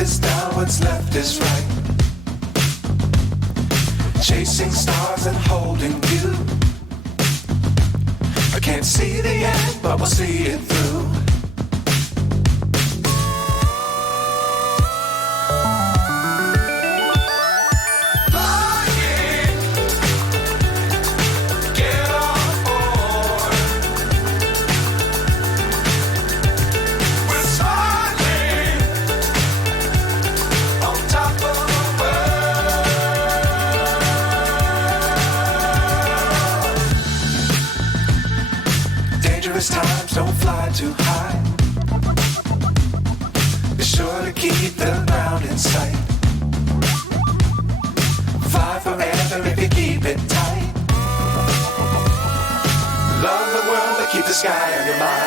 is down, what's left is right. Chasing stars and holding you. I can't see the end, but we'll see it through. Times don't fly too high. Be sure to keep the ground in sight. Fly forever if you keep it tight. Love the world, but keep the sky on your mind.